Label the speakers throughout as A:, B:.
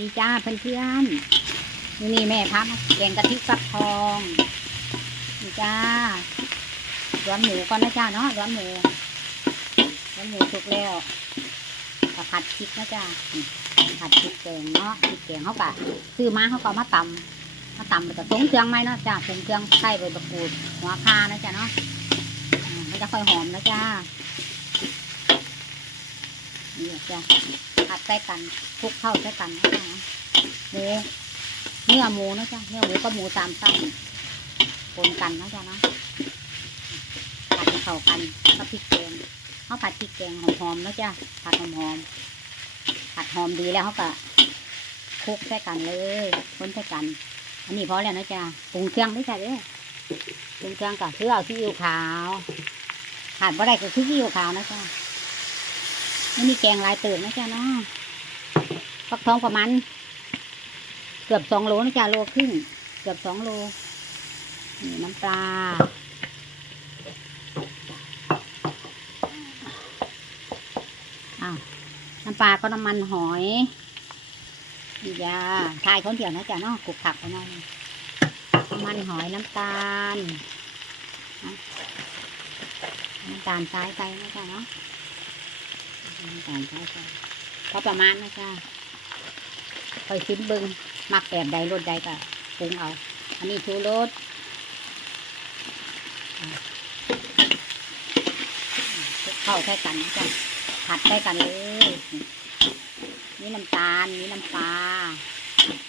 A: ดีจ้าเพื่อนๆนี่นี่แม่พับแกงกะทิฟักทองนี่จ้าร้อนหมูก่อนนะจ้าเนาะร้อนหมูร้อนหมูสุกแล้วก็ผัดพริกนะจ้าผัดพริกแกงเนาะพริกแกงเขากะซื้อมาเขาก็มาตำมาตำแล้วก็ต้งเครื่องไหมเนาะจ้าปรุงเครื่องใส่ใบมะกรูดหัวคานะจ้าเนาะมันจะค่อยหอมนะจ้า นี่จ้าผัดใส่กันคลุกเข้าใส่กันนะจ้าหมูเนื้อหมูนะจ๊ะเนื้อหมูก็หมูสามตั้งปนกันนะจ๊ะเนาะผัดเข้ากันก็พริกแกงเขาผัดพริกแกงหอมๆนะจ๊ะผัดหอมๆผัดหอมดีแล้วเขาก็คลุกใส่กันเลยคนใส่กัน อันนี้พอแล้วนะจ๊ะปรุงเครื่องด้วยจ้ะเด้ปรุงเครื่องกับคือเอาซีอิ๊วขาวขาดบ่ได้ก็คือซีอิ๊วขาวนะจ๊ะ ไม่มีแกงลายเติมนะจ๊ะเนาะฟักทองประมาณเกือบสองโลนะจ๊ะโลครึ่งเกือบสองโลนี่น้ำปลาอ้าวน้ำปลาก็น้ำมันหอยนี่จ้าทายคนเดียวนะจ๊ะเนาะกรุบขับไปหน่อยน้ำมันหอยน้ำตาลน้ำตาลทรายไปนะจ๊ะเนาะ น้ำตาลทรายไปก็ประมาณนะจ๊ะคอยซิมเบิงมักแบบใดรสใดก็ปรุงเอา อันนี้ชูรสเข้าใช้กันนะจ้ะผัดใช้กันเลยนี่น้ำตาลนี่น้ำปลา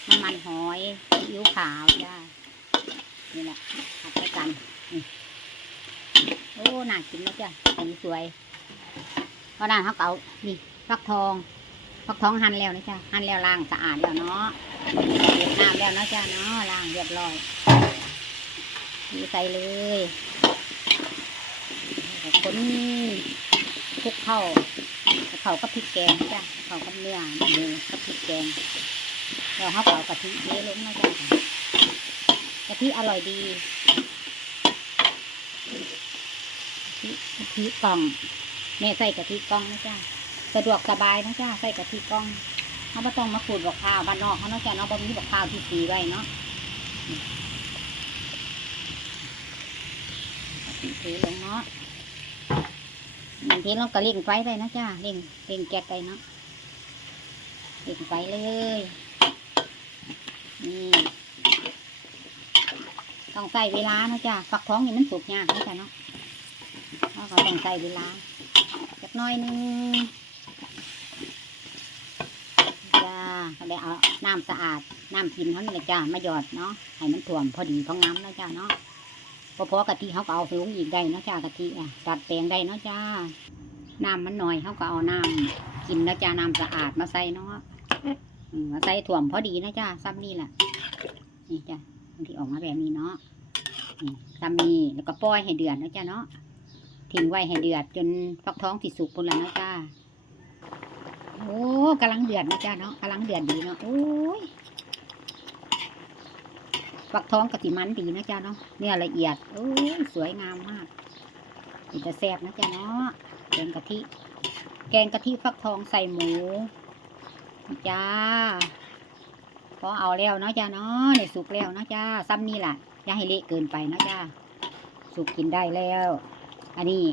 A: น้ำมันหอยซีอิ๊วขาวจ้านี่แหละผัดใช้กันโอ้น่ากินนะจ้ะสีสวย เพราะนั้นเขาก็เอานี่ฟักทองฟักทองหั่นแล้วนะจ๊ะหั่นแล้วล้างสะอาดแล้วเนาะเก็บน้ำแล้วนะจ๊ะเนาะล้างเรียบร้อยนี่ใส่เลยคนคลุกเข้าเขากับพริกแกงจ้ะเขากับเนื้อหมูกับพริกแกงแล้วเขาก็เอากะทิเทลงนะจ๊ะกะทิอร่อยดีกะทิกะทิกล่อง แม่ใส่กะทิกล่องนะจ๊ะสะดวกสบายนะจ้าใส่กะทิกล้องเขาไม่ต้องมาขูดบอกข้าวบ้านนอกเขาเนาะจ้าเนาะบ่มีบอกข้าวที่สีไว้เนาะเทลงเนาะบางทีเราก็เล่งไฟได้นะจ้าเล่งเล่งแก๊สได้เนาะเล่งไฟเลยนี่ต้องใส่เวลานะจ้าฝักท้องนี่มันสุกยากนะจ้าเนาะเราก็ต้องใส่เวลา น้อยหนึงจ้าก็ได้เอาน้ำสะอาดน้ำกินเขานี่แหละจ้ามาหยอดเนาะให้มันถ่วมพอดีพอง้ำนะจ้าเนาะพอพอกะทิเขาก็เอาไปลงอีกได้เนาะจ้ากะทิอะดัดแปลงได้เนาะจ้าน้ำมันหน่อยเขาก็เอาน้ำกินนะจ้าน้ำสะอาดมาใส่เนาะมาใส่ถ่วมพอดีนะจ้าซ้ำนี่แหละนี่จ้าบางทีออกมาแบบนี้เนาะซ้ำนี่แล้วก็ปล่อยให้เดือดนะจ้าเนาะ ทิ้งไว้ให้เดือด จนฟักท้องติสุกพุ่นแล้วนะจ้า โอ้กำลังเดือดนะจ้าเนาะกำลังเดือดดีเนาะโอ้ยฟักทองกะติมันดีนะจ้าเนาะเนี่ยละเอียดโอ้ยสวยงามมากมันจะแซ่บนะจ้าเนาะแกงกะทิ แกงกะทิฟักทองใส่หมูจ้าพอเอาแล้วเนาะจ้าเนาะเนี่ยสุกแล้วเนาะจ้าซ้ำนี่แหละอย่าให้เละเกินไปนะจ้าสุกกินได้แล้ว อันนี้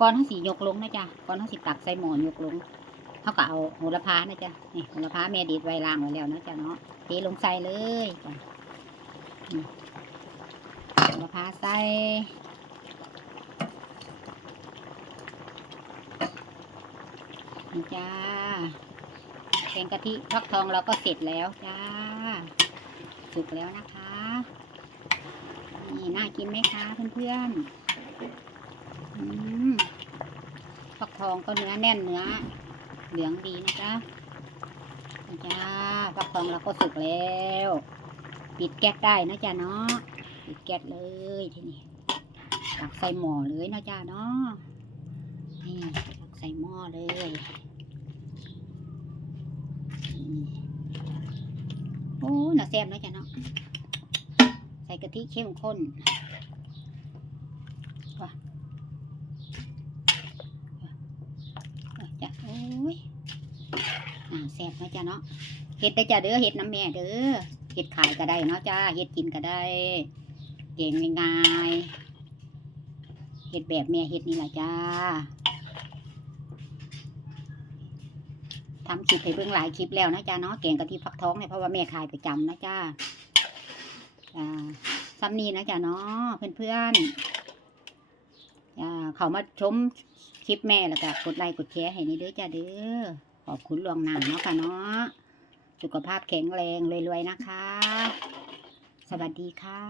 A: ก้อนทั้งสียกลงนะจ้าก้อนทั้งสีตักใส่หมอนยกลงเขาก็เอาโหระพานะจ๊ะนี่โหระพาแม่ดีดไว้ล้างไว้แล้วนะจ๊ะเนาะเทลงใส่เลยจ้ะนี่โหระพาใส่นี่จ้าแกงกะทิฟักทองเราก็เสร็จแล้วจ้าสุกแล้วนะคะ นี่น่ากินไหมคะเพื่อนๆอืม ฟักทองก็เนื้อแน่นเนื้อเหลืองดีนะจ๊ะนะจ๊ะฟักทองเราก็สุกแล้ว ปิดแก๊สได้นะจ๊ะเนาะปิดแก๊สเลยทีนี้ตักใส่หม้อเลยนะจ๊ะเนาะนี่ตักใส่หม้อเลยโอ้หน่าแซ่บนะจ๊ะเนาะใส่กะทิเข้มข้นว้าว้าจ้ะโอ้ ยอ่าแซ่บนะจ๊ะเนาะเฮ็ดได้จ้าเด้อเฮ็ดน้ำแม่เด้อเฮ็ดขายก็ได้เนาะจ้าเฮ็ดกินก็ได้ เก่งง่ายเฮ็ดแบบแม่เฮ็ดนี่แหละจ้าทำคลิปให้เบิ่งหลายคลิปแล้วนะจ้าเนาะแกงกะทิฟักทองเนี่ยเพราะว่าแม่ขายประจำนะจ้าจ้าซ้ำนี้นะจ้าเนาะเพื่อนๆเขามาชม คลิปแม่แล้วก็กดไลค์กดแชร์ให้นี่เด้อจ้าเด้อขอบคุณลวงหนังเนาะค่ะเนาะสุขภาพแข็งแรงรวยๆนะคะ สวัสดีค่ะ